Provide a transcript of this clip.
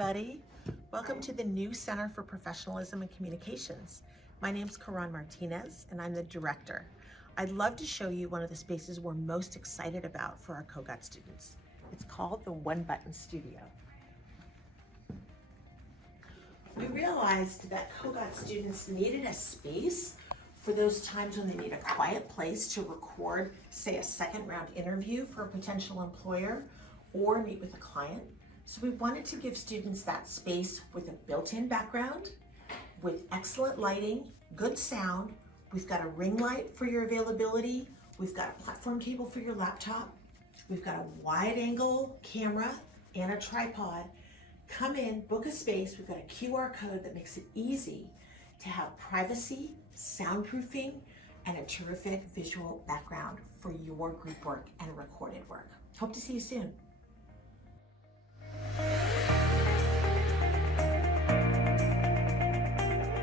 everybody. Welcome to the new Center for Professionalism and Communications. My name's Caron Martinez, and I'm the director. I'd love to show you one of the spaces we're most excited about for our COGOT students. It's called the One Button Studio. We realized that COGOT students needed a space for those times when they need a quiet place to record, say, a second round interview for a potential employer or meet with a client. So we wanted to give students that space with a built-in background, with excellent lighting, good sound. We've got a ring light for your availability. We've got a platform table for your laptop. We've got a wide angle camera and a tripod. Come in, book a space. We've got a QR code that makes it easy to have privacy, soundproofing, and a terrific visual background for your group work and recorded work. Hope to see you soon.